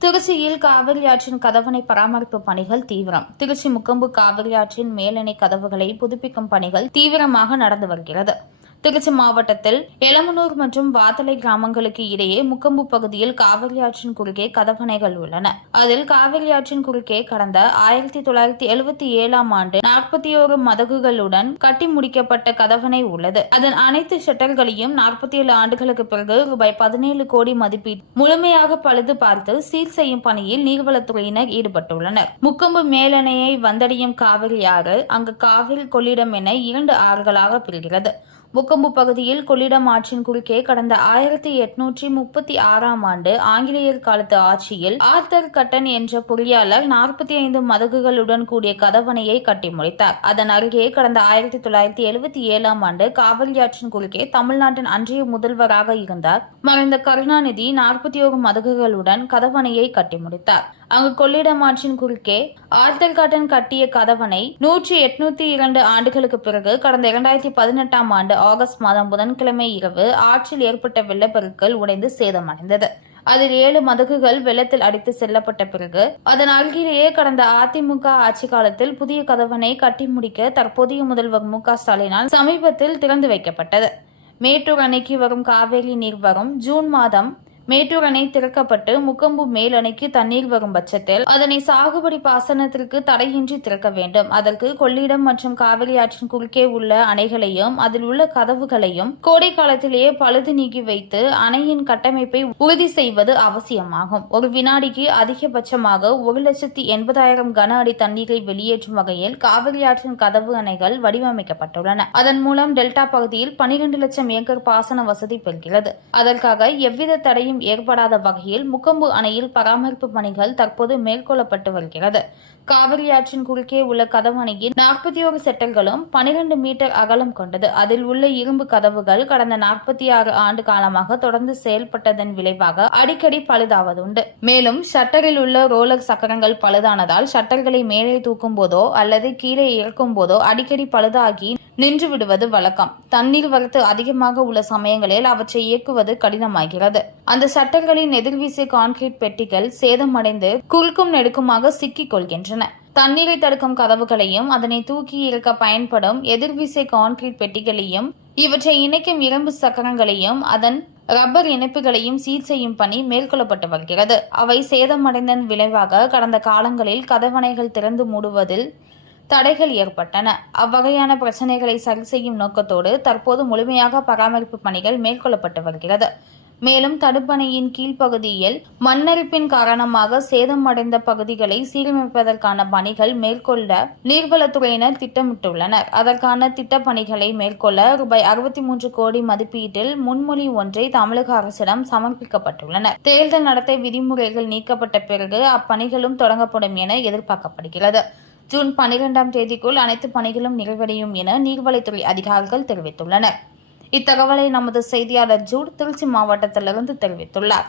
திருச்சியில் காவிரி ஆற்றின் கதவணை பராமரிப்பு பணிகள் தீவிரம். திருச்சி முக்கொம்பு காவிரி ஆற்றின் மேலணை கதவுகளை புதுப்பிக்கும் பணிகள் தீவிரமாக நடந்து வருகிறது. திருச்சி மாவட்டத்தில் எளமனூர் மற்றும் வாத்தலை கிராமங்களுக்கு இடையே முக்கம்பு பகுதியில் காவிரி ஆற்றின் குறுக்கே கதவணைகள் உள்ளன. அதில் காவிரி ஆற்றின் குறுக்கே கடந்த ஆயிரத்தி தொள்ளாயிரத்தி எழுபத்தி ஏழாம் ஆண்டு நாற்பத்தி ஓரு மதகுகளுடன் கட்டி முடிக்கப்பட்ட கதவணை உள்ளது. அதன் அனைத்து ஷட்டர்களையும் நாற்பத்தி ஏழு ஆண்டுகளுக்கு பிறகு ரூபாய் பதினேழு கோடி மதிப்பீடு முழுமையாக பழுது பார்த்து சீர் செய்யும் பணியில் நீர்வளத்துறையினர் ஈடுபட்டுள்ளனர். முக்கம்பு மேலணையை வந்தடையும் காவிரி ஆறு அங்கு காவிரி கொள்ளிடம் என இரண்டு ஆறுகளாக பிரிகிறது. முக்கொம்பு பகுதியில் கொள்ளிடம் ஆற்றின் குறுக்கே கடந்த ஆயிரத்தி எட்நூற்றி முப்பத்தி ஆறாம் ஆண்டு ஆங்கிலேயர் காலத்து ஆட்சியில் ஆர்த்தர் கட்டன் என்ற பொறியாளர் நாற்பத்தி ஐந்து மதகுகளுடன் கூடிய கதவணையை கட்டி முடித்தார் அதன் அருகே கடந்த ஆயிரத்தி தொள்ளாயிரத்தி எழுபத்தி ஏழாம் ஆண்டு காவிரி ஆற்றின் குறுக்கே தமிழ்நாட்டின் அன்றைய முதல்வராக இருந்தார். மறைந்த கருணாநிதி நாற்பத்தி ஒரு மதகுகளுடன் கதவணையை கட்டி முடித்தார். அங்கு கொள்ளிடம் ஆற்றின் குறுக்கே ஆர்த்தர் கட்டன் கட்டிய கதவணை நூற்றி எட்நூத்தி இரண்டு ஆண்டுகளுக்கு பிறகு கடந்த இரண்டாயிரத்தி பதினெட்டாம் ஆண்டு ஆகஸ்ட் மாதம் புதன்கிழமை இரவு ஆற்றில் ஏற்பட்ட வெள்ளப்பெருக்கள் உடைந்து சேதமடைந்தது. அதில் ஏழு மதகுகள் வெள்ளத்தில் அடித்து செல்லப்பட்ட பிறகு அதன் அருகிலேயே கடந்த அதிமுக ஆட்சி காலத்தில் புதிய கதவணை கட்டி முடிக்க தற்போதைய முதல்வர் மு க ஸ்டாலினால் சமீபத்தில் திறந்து வைக்கப்பட்டது. மேட்டூர் அணைக்கு வரும் காவேரி நீர் வரும் ஜூன் மாதம் மேட்டூர் அணை திறக்கப்பட்டு முக்கொம்பு மேல் அணைக்கு தண்ணீர் வரும் பட்சத்தில் அதனை சாகுபடி பாசனத்திற்கு தடையின்றி திறக்க வேண்டும். அதற்கு கொள்ளிடம் மற்றும் காவிரி ஆற்றின் குறுக்கே உள்ள அணைகளையும் அதில் உள்ள கதவுகளையும் கோடை காலத்திலேயே பழுது நீக்கி வைத்து அணையின் கட்டமைப்பை உறுதி செய்வது அவசியமாகும். ஒரு வினாடிக்கு அதிகபட்சமாக ஒரு லட்சத்தி எண்பதாயிரம் கன அடி தண்ணீரை வெளியேற்றும் வகையில் காவிரி ஆற்றின் கதவு அணைகள் வடிவமைக்கப்பட்டுள்ளன. அதன் மூலம் டெல்டா பகுதியில் பனிரெண்டு லட்சம் ஏக்கர் பாசன வசதி பெறுகிறது. அதற்காக எவ்வித தடையும் ஏற்படாத வகையில் முக்கொம்பு அணையில் பராமரிப்பு பணிகள் தற்போது மேற்கொள்ளப்பட்டு வருகிறது. காவிரி ஆற்றின் குறுக்கே உள்ள கதவணையின் நாற்பத்தி ஒரு செட்டல்களும் பனிரெண்டு மீட்டர் அகலம் கொண்டது. அதில் உள்ள இரும்பு கதவுகள் கடந்த நாற்பத்தி ஆறு ஆண்டு காலமாக தொடர்ந்து செயல்பட்டதன் விளைவாக அடிக்கடி பழுதாவதுண்டு மேலும் ஷட்டரில் உள்ள ரோலர் சக்கரங்கள் பழுதானதால் ஷட்டர்களை மேலே தூக்கும் போதோ அல்லது கீழே இறக்கும் போதோ அடிக்கடி பழுதாகி நின்று விடுவது வழக்கம். தண்ணீர் வரத்து அதிகமாக உள்ள சமயங்களில் அவற்றை இயக்குவது கடினமாகிறது. அந்த சட்டங்களின் எதிர்வீசு கான்கிரீட் பெட்டிகள் சேதமடைந்து குறுக்கும் நெடுக்குமாக சிக்கிக் கொள்கின்றன. தண்ணீரை தடுக்கும் கதவுகளையும் அதனை தூக்கி இறக்க பயன்படும் எதிர்விசை கான்கிரீட் பெட்டிகளையும் இவற்றை இணைக்கும் இரும்பு சக்கரங்களையும் அதன் ரப்பர் இணைப்புகளையும் சீர் செய்யும் பணி மேற்கொள்ளப்பட்டு வருகிறது. அவை சேதமடைந்ததன் விளைவாக கடந்த காலங்களில் கதவணைகள் திறந்து மூடுவதில் தடைகள் ஏற்பட்டன. அவ்வகையான பிரச்சனைகளை சரி செய்யும் நோக்கத்தோடு தற்போது முழுமையாக பராமரிப்பு பணிகள் மேற்கொள்ளப்பட்டு வருகிறது. மேலும் தடுப்பணையின் கீழ்ப்பகுதியில் மண்ணரிப்பின் காரணமாக சேதமடைந்த பகுதிகளை சீரமைப்பதற்கான பணிகள் மேற்கொள்ள நீர்வளத்துறையினர் திட்டமிட்டுள்ளனர். அதற்கான திட்டப்பணிகளை மேற்கொள்ள ரூபாய் அறுபத்தி மூன்று கோடி மதிப்பீட்டில் முன்மொழி ஒன்றை தமிழக அரசிடம் சமர்ப்பிக்கப்பட்டுள்ளன தேர்தல் நடத்தை விதிமுறைகள் நீக்கப்பட்ட பிறகு அப்பணிகளும் தொடங்கப்படும் என எதிர்பார்க்கப்படுகிறது. ஜூன் பனிரெண்டாம் தேதிக்குள் அனைத்து பணிகளும் நிறைவடையும் என நீர்வழித்துறை அதிகாரிகள் தெரிவித்துள்ளனர். இத்தகவலை நமது செய்தியாளர் ஜூட் திருச்சி மாவட்டத்திலிருந்து தெரிவித்துள்ளார்.